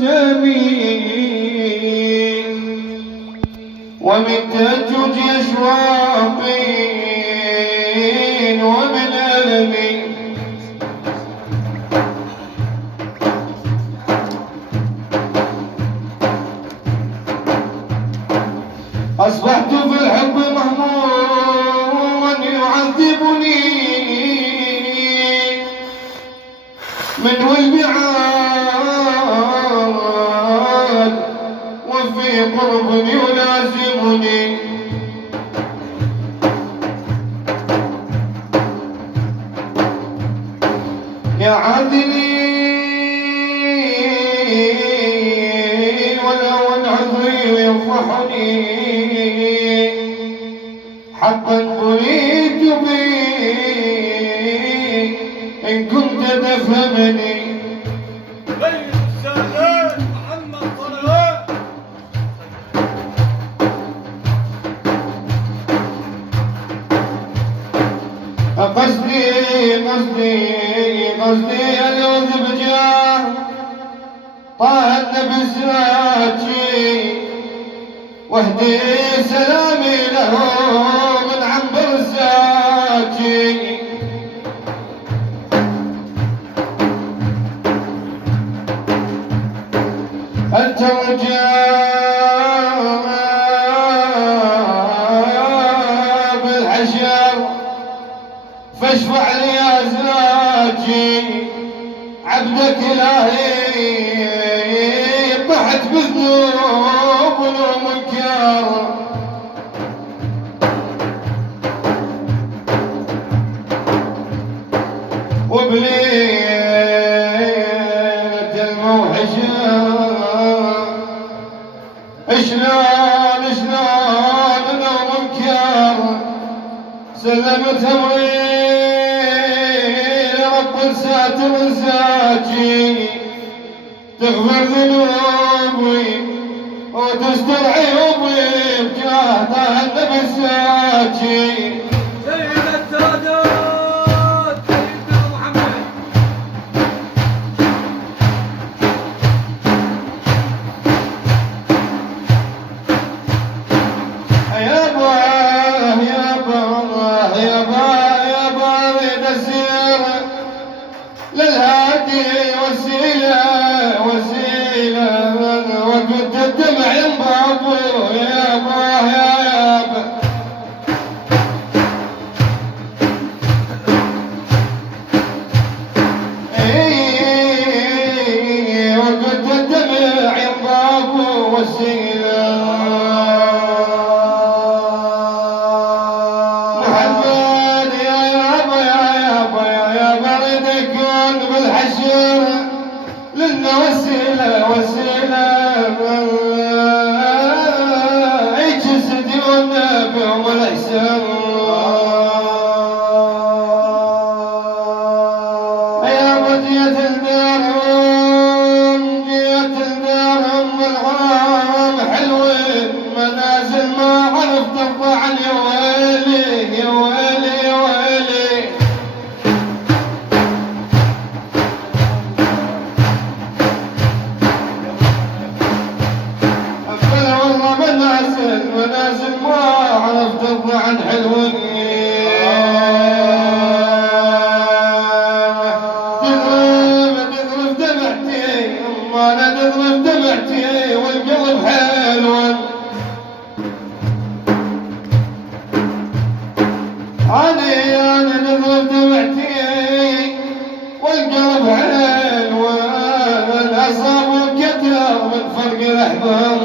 سبيل ومن تهجج أشواقي ومن ألمي أصبحت في الحب مهموما يعذبني منه البعاد وفي قرب يلازمني يعاذني ولو عذري يفضحني حقا بليت بي إن كنت تفهمني محمد صلوات قصدي ألوذ بجاه طه النبي الزاكي واهدي سلامي له من عنبر الزاكي أنت رجاء بالحشر فاشفع لي يا زاكي عبدك إلهي طحت بذنوب ومنكر وبليلة الموحشة شلون انا ومنكر سلمت امري لرب ساتر زاكي تغفر ذنوبي وتستر عيوبي بجاه طه النبي الزاكي سيد السادات سيدنا محمد يابا اريد اسير للهادي وسيله وكنت الدمع ينبض يابا وكنت الدمع ينبض وسيله لنا وسيلة جسدي والنبي والإحسان يا بدية الدارهم الغرام حلوين منازل ما عرفت ترضى عن يا ويلي يا ويلي يا ويلي منازل ما عرفت ترضى عن حلوين تضرب دمعتي انا تضرب دمعتي والقلب حلو انا تضرب دمعتي والقلب حلو اصاب الكتر من فرق الاحباب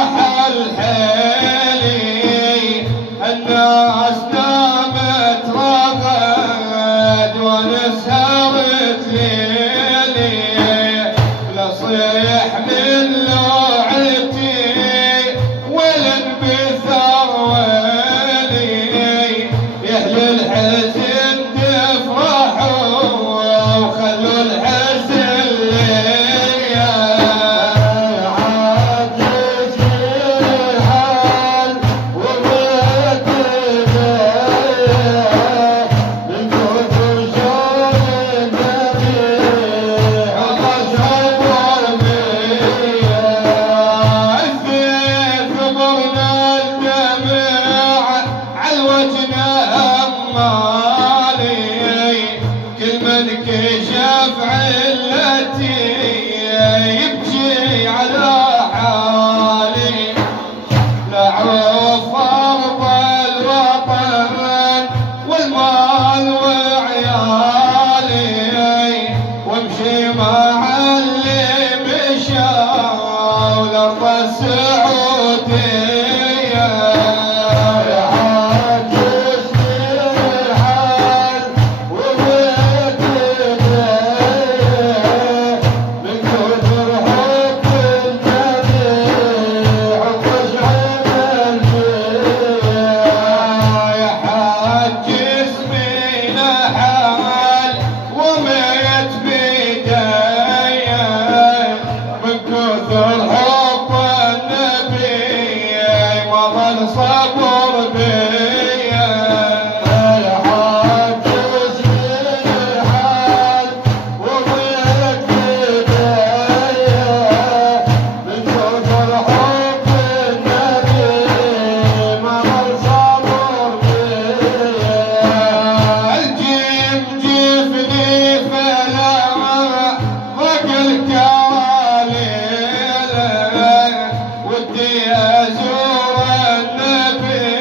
راح الحيلي الناس نامت رغد وانا سهرت ليلي لصيح من لوعتي ولن بثر ويلي يا اهل الحزن تفرحوا وخلوا الحزن ليا عاجز الحال وبيت من كثر شر النبي الله شكر بيا الثيف برنا الدمع عالوجه همالي كل من كشف علتي يبكي على حالي لعوف ارض الوطن والمال وعيالي وامشي مع اللي مشى والارض السعوديه عاجز الحال وبيت من كثر حب النبي عطش عمل يا حاج اسمي نحال وميت بيدايا من كثر حب النبي ما ظل صبر بيا عاجز الحال وبيت من كثر حب النبي ما ظل صبر الجيم جفني فلا ضق الكواليل ودي ازور النبي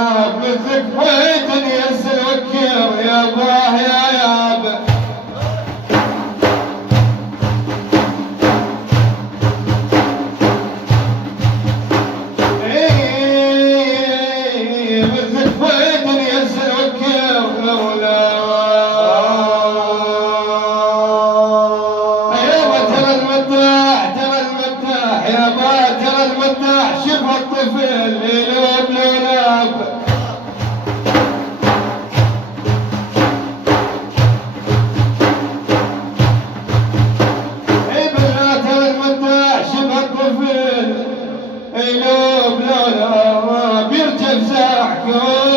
لولاب مثلك بيت ينزل وكير يا باه يا يابا مثلك بيت ينزل وكير لولاب يا با ترى المداح شبه الطفل يلوب لولاب اي بالله ترى المداح شبه الطفل يلوب لولاب يرجف زاحكم